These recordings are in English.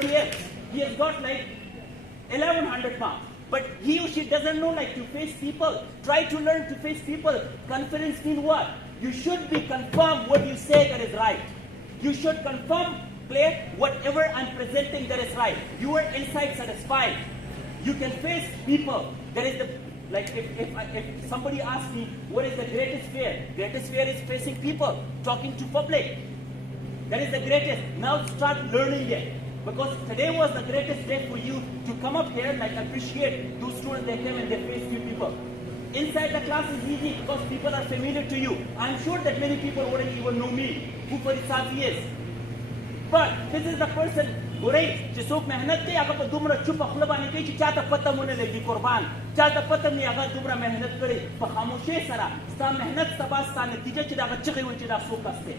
somebody else. He has got like 1100 marks. But he or she doesn't know like to face people. Try to learn to face people. Conference means what? You should be confirm what you say that is right. You should confirm, clear, whatever I'm presenting that is right. Your insight satisfied. You can face people. That is the, like if somebody asks me, what is the greatest fear? Greatest fear is facing people, talking to public. That is the greatest. Now start learning it. Because today was the greatest day for you to come up here, like appreciate those students that came and they faced few people. Inside the class is easy because people are familiar to you. I'm sure that many people wouldn't even know me, who Farid Safi is. But this is the person, Guray, چې څوک مهنت کوي هغه په دومره چوپ خوله باندې کوي چې چاته پته مونه لګي قربان چاته پته نه هغه دومره مهنت کړي په خاموشۍ سره ستا مهنت سبا ستا نتیجه چې دغه چغې وي چې دا څوک کس دی.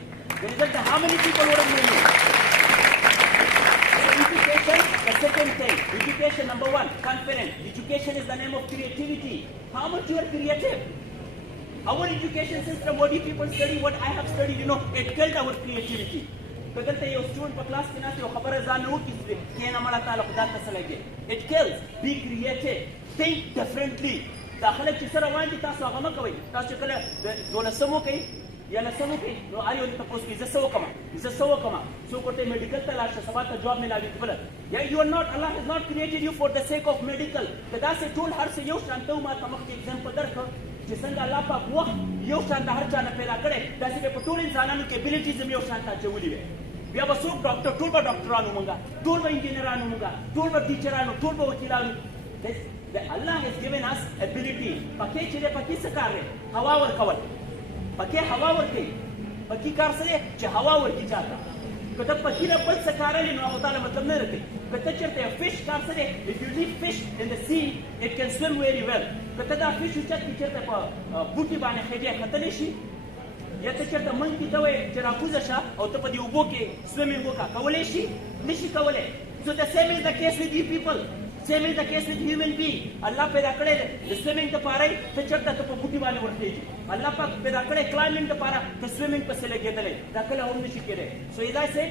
How many people wouldn't know you? Education, the second thing. Education, number one, confidence. Education is the name of creativity. How much you are creative? Our education system, what do people study, what I have studied, it killed our creativity. It kills. Be creative. Think differently. یا لسمو کې نو اړ یو ته پوس کې زه سو کما سو کوته میډیکل ته لاشه سبا ته جواب ملاوي بل یا یو ار ناٹ الله has not created you for the sake of medical دا سه ټول هر څه یو شانته ما ته مخکې اگزامپل درکړ چې څنګه الله پاک وخت یو شانته هر چا نه پیدا کړي دا سه په ټول انسانانو کې ابیلیټیز یو شانته چولې وي بیا به څوک ډاکټر ټول به ډاکټرانو مونږه ټول به انجینرانو مونږه ټول به ټیچرانو ټول به وکیلانو Allah has given us ability پکې چې پکې څه کار دی هوا ورکول پکې هوا ورکړي پکې کار سره چې هوا ورکړي چاته که ته پکې نه بل څه کارلی نو هغه تعالی مطلب نه رکړي که ته چېرته فش کار سره if you leave fish in the sea it can swim very well که ته دا فش اوچت کړي چېرته په بوټي باندې خېجې ختلی شي یا ته چېرته منګي ته وایې چې راکوزه شه او ته په دې اوبو کې سویمینګ وکړه کولی شي نه شي کولی so the same is the case with you people. Same is the case with human being. Allah पैदा करे the swimming the पारा तो चढ़ता तो पुटी वाले उड़ते जी. Allah पाक पैदा करे climbing the पारा तो swimming पे से लगे दले. दाखला हम नहीं शिके रहे. So इधर से